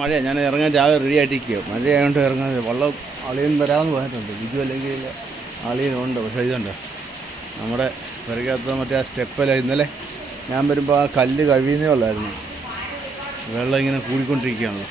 മഴയാണ്, ഞാൻ ഇറങ്ങാൻ രാവിലെ റെഡി ആയിട്ടിരിക്കുക. മഴയായതുകൊണ്ട് ഇറങ്ങാൻ വള്ളം അളിയൻ വരാമെന്ന് പറഞ്ഞിട്ടുണ്ട്. ബിജു അല്ലെങ്കിൽ അളിയനുണ്ട്. പക്ഷേ ഇതുണ്ട് നമ്മുടെ പെരക്കകത്ത് മറ്റേ ആ സ്റ്റെപ്പല്ല. ഇന്നലെ ഞാൻ വരുമ്പോൾ ആ കല്ല് കഴിയുന്നേ ഉള്ളായിരുന്നു. വെള്ളം ഇങ്ങനെ കൂടിക്കൊണ്ടിരിക്കുകയാണല്ലോ.